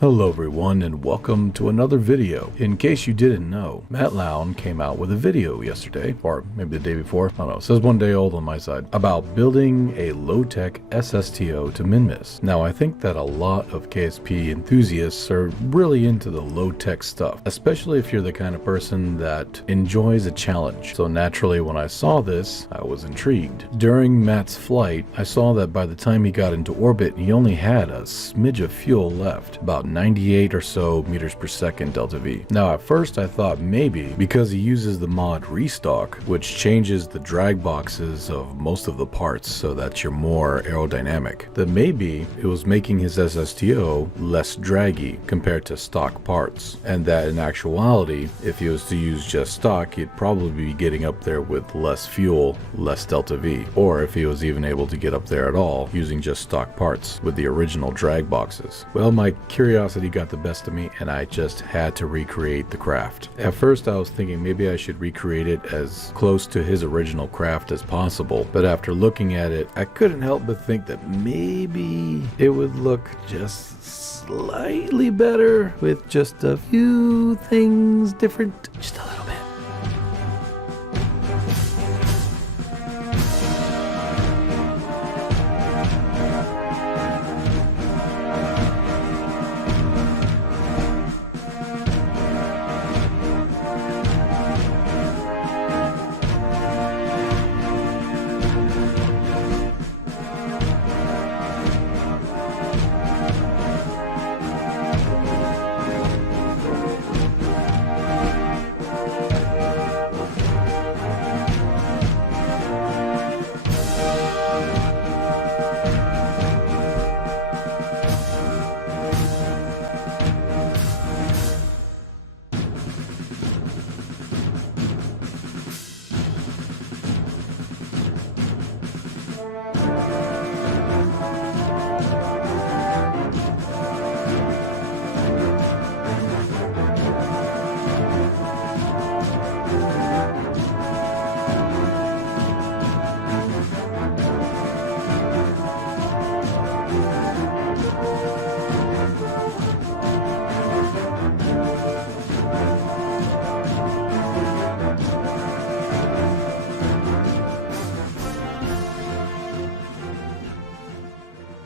Hello everyone and welcome to another video. In case you didn't know, Matt Lowne came out with a video yesterday, or maybe the day before, I don't know, it says one day old on my side, about building a low-tech SSTO to min-miss. Now I think that a lot of KSP enthusiasts are really into the low-tech stuff, especially if you're the kind of person that enjoys a challenge. So naturally when I saw this, I was intrigued. During Matt's flight, I saw that by the time he got into orbit, he only had a smidge of fuel left, about 98 or so meters per second delta V. Now at first I thought maybe because he uses the mod restock, which changes the drag boxes of most of the parts so that you're more aerodynamic, that maybe it was making his SSTO less draggy compared to stock parts, and that in actuality if he was to use just stock he'd probably be getting up there with less fuel, less delta V, or if he was even able to get up there at all using just stock parts with the original drag boxes. Well, my curiosity got the best of me and I just had to recreate the craft. At first I was thinking maybe I should recreate it as close to his original craft as possible, but after looking at it I couldn't help but think that maybe it would look just slightly better with just a few things different, just a little bit.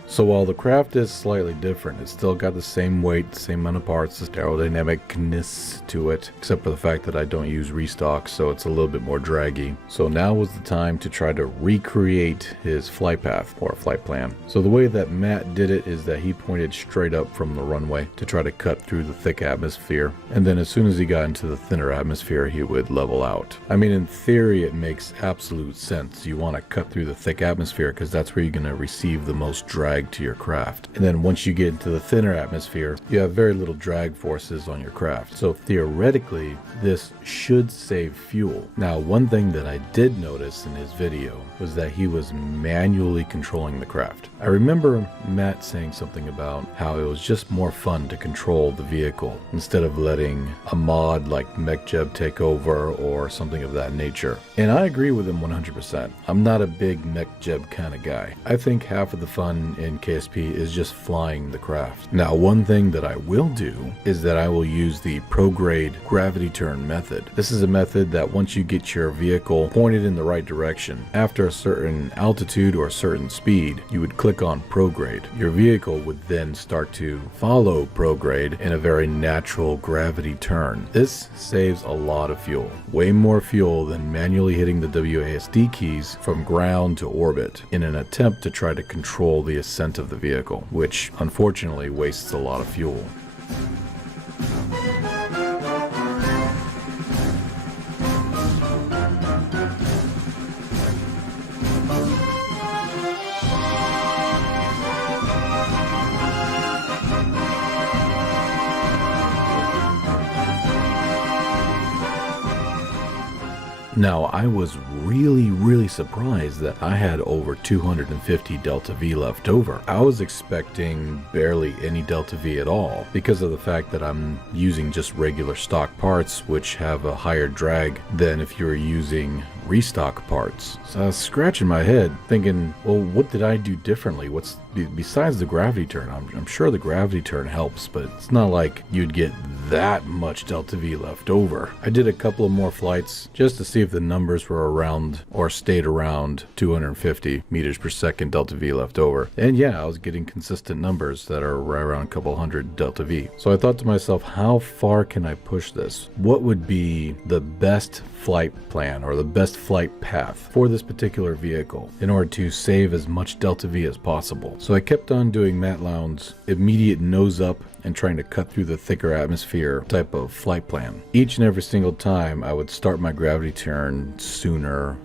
So while the craft is slightly different, it's still got the same weight, same amount of parts, the aerodynamicness to it, except for the fact that I don't use restock, so it's a little bit more draggy. So now was the time to try to recreate his flight path or flight plan. So the way that Matt did it is that he pointed straight up from the runway to try to cut through the thick atmosphere, and then as soon as he got into the thinner atmosphere he would level out. I mean, in theory it makes absolute sense. You want to cut through the thick atmosphere because that's where you're going to receive the most drag to your craft, and then once you get into the thinner atmosphere you have very little drag forces on your craft, so theoretically this should save fuel. Now one thing that I did notice in his video was that he was manually controlling the craft. I remember Matt saying something about how it was just more fun to control the vehicle instead of letting a mod like MechJeb take over or something of that nature, and I agree with him 100%. I'm not a big MechJeb kind of guy. I think half of the fun in KSP is just flying the craft. Now one thing that I will do is that I will use the prograde gravity turn method. This is a method that once you get your vehicle pointed in the right direction, after a certain altitude or a certain speed, you would click on prograde. Your vehicle would then start to follow prograde in a very natural gravity turn. This saves a lot of fuel, way more fuel than manually hitting the WASD keys from ground to orbit in an attempt to try to control the ascent of the vehicle, which unfortunately wastes a lot of fuel. Now, I was really surprised that I had over 250 Delta V left over. I was expecting barely any Delta V at all because of the fact that I'm using just regular stock parts, which have a higher drag than if you were using restock parts. So I was scratching my head thinking, well, what did I do differently? What's besides the gravity turn? I'm sure the gravity turn helps, but it's not like you'd get that much Delta V left over. I did a couple of more flights just to see if the numbers were around or stayed around 250 meters per second Delta V left over. And yeah, I was getting consistent numbers that are right around a couple hundred Delta V. So I thought to myself, how far can I push this? What would be the best flight plan or the best flight path for this particular vehicle in order to save as much Delta V as possible? So I kept on doing Matt Lowne's immediate nose up and trying to cut through the thicker atmosphere type of flight plan. Each and every single time I would start my gravity turn sooner,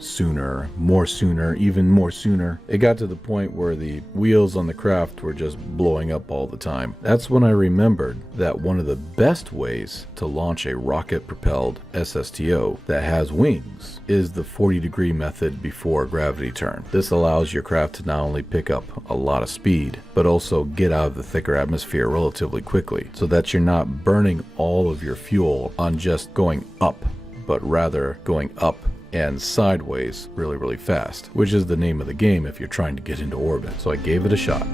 more sooner, even more sooner. It got to the point where the wheels on the craft were just blowing up all the time. That's when I remembered that one of the best ways to launch a rocket propelled SSTO that has wings is the 40-degree method before gravity turn. This allows your craft to not only pick up a lot of speed, but also get out of the thicker atmosphere relatively quickly, so that you're not burning all of your fuel on just going up, but rather going up and sideways really fast, which is the name of the game if you're trying to get into orbit. So I gave it a shot.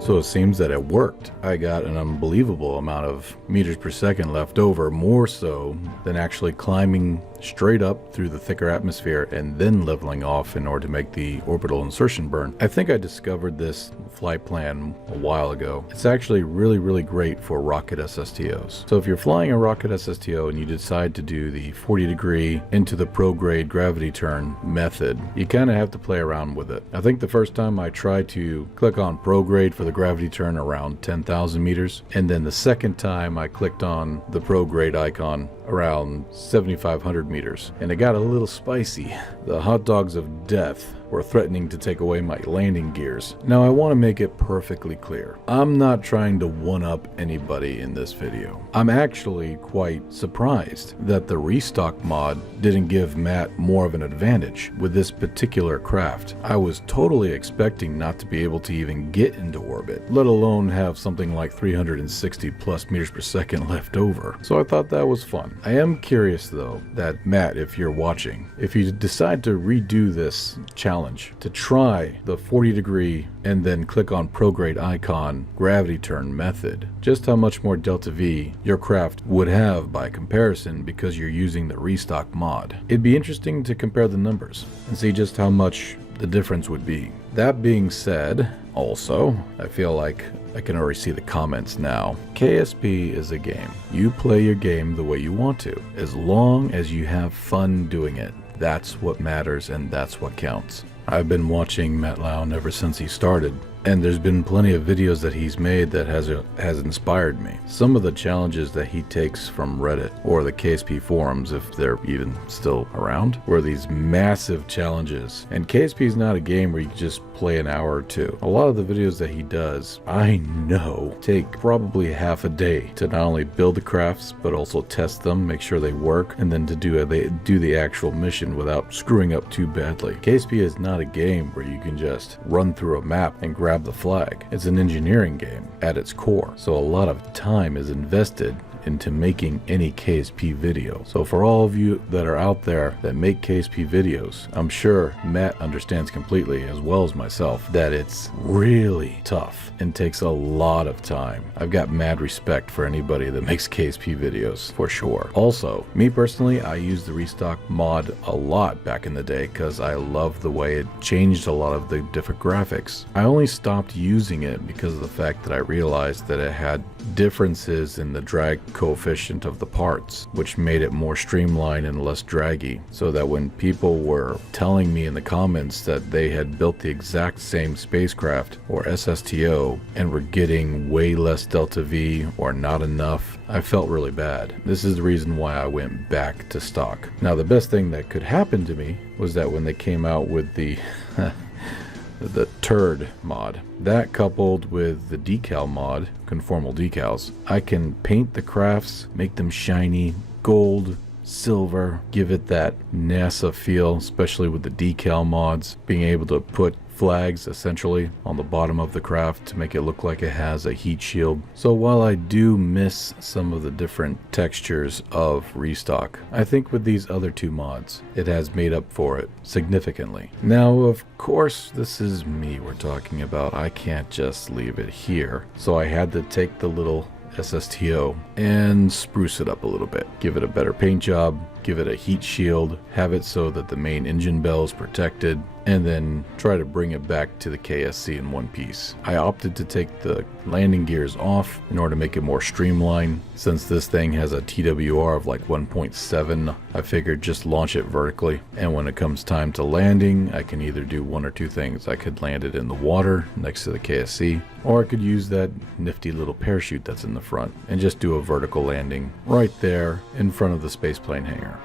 So it seems that it worked. I got an unbelievable amount of meters per second left over, more so than actually climbing straight up through the thicker atmosphere and then leveling off in order to make the orbital insertion burn. I think I discovered this flight plan a while ago. It's actually really great for rocket SSTOs. So if you're flying a rocket SSTO and you decide to do the 40-degree into the pro-grade gravity turn method, you kind of have to play around with it. I think the first time I tried to click on pro-grade for the gravity turn around 10,000 meters, and then the second time I clicked on the pro-grade icon around 7,500 meters, and it got a little spicy. The hot dogs of death were threatening to take away my landing gears. Now I want to make it perfectly clear. I'm not trying to one-up anybody in this video. I'm actually quite surprised that the restock mod didn't give Matt more of an advantage with this particular craft. I was totally expecting not to be able to even get into orbit, let alone have something like 360 plus meters per second left over. So I thought that was fun. I am curious though that Matt, if you're watching, if you decide to redo this challenge to try the 40-degree and then click on pro-grade icon gravity turn method, just how much more delta V your craft would have by comparison because you're using the restock mod. It'd be interesting to compare the numbers and see just how much the difference would be. That being said, also, I feel like I can already see the comments now. KSP is a game. You play your game the way you want to, as long as you have fun doing it. That's what matters and that's what counts. I've been watching Matt Lowne ever since he started, And there's been plenty of videos that he's made that has inspired me. Some of the challenges that he takes from Reddit or the KSP forums, if they're even still around, were these massive challenges. And KSP is not a game where you just play an hour or two. A lot of the videos that he does, I know, take probably half a day to not only build the crafts, but also test them, make sure they work, and then to do the actual mission without screwing up too badly. KSP is not a game where you can just run through a map and grab the flag. It's an engineering game at its core, so a lot of time is invested into making any KSP video. So for all of you that are out there that make KSP videos, I'm sure Matt understands completely, as well as myself, that it's really tough and takes a lot of time. I've got mad respect for anybody that makes KSP videos, for sure. Also, me personally, I used the restock mod a lot back in the day because I love the way it changed a lot of the different graphics. I only stopped using it because of the fact that I realized that it had differences in the drag coefficient of the parts, which made it more streamlined and less draggy, so that when people were telling me in the comments that they had built the exact same spacecraft or SSTO and were getting way less delta V or not enough, I felt really bad. This is the reason why I went back to stock. Now, the best thing that could happen to me was that when they came out with the the T.U.R.D mod, that coupled with the decal mod, conformal decals, I can paint the crafts, make them shiny, gold, silver, give it that NASA feel, especially with the decal mods, being able to put flags essentially on the bottom of the craft to make it look like it has a heat shield. So while I do miss some of the different textures of restock, I think with these other two mods, it has made up for it significantly. Now, of course, this is me we're talking about. I can't just leave it here. So I had to take the little SSTO and spruce it up a little bit, give it a better paint job, give it a heat shield, have it so that the main engine bell is protected, and then try to bring it back to the KSC in one piece. I opted to take the landing gears off in order to make it more streamlined. Since this thing has a TWR of like 1.7, I figured just launch it vertically, and when it comes time to landing, I can either do one or two things. I could land it in the water next to the KSC, or I could use that nifty little parachute that's in the front and just do a vertical landing right there in front of the spaceplane hangar.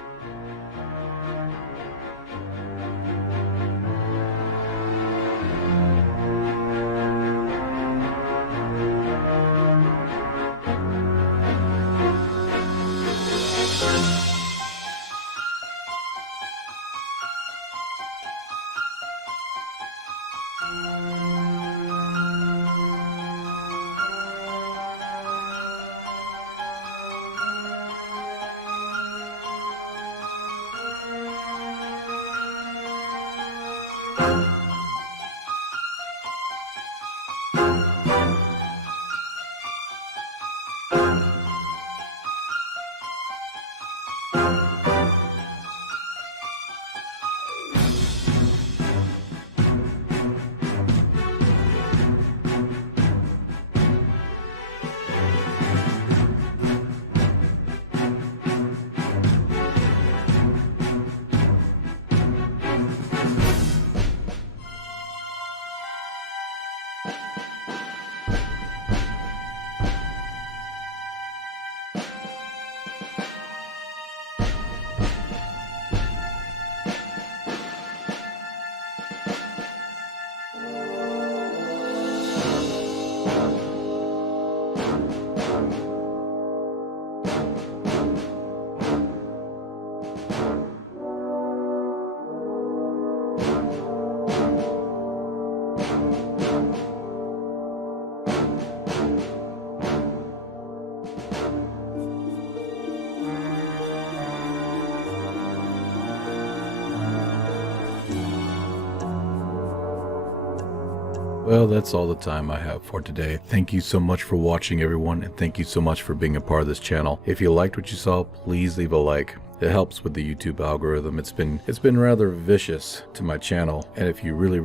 Well, that's all the time I have for today. Thank you so much for watching, everyone, and thank you so much for being a part of this channel. If you liked what you saw, please leave a like. It helps with the YouTube algorithm. It's been rather vicious to my channel, and if you really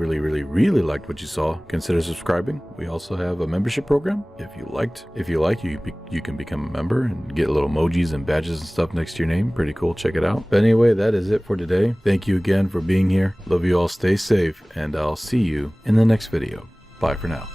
liked what you saw, consider subscribing. We also have a membership program. If you like, you can become a member and get little emojis and badges and stuff next to your name. Pretty cool. Check it out. But anyway, that is it for today. Thank you again for being here. Love you all. Stay safe, and I'll see you in the next video. Bye for now.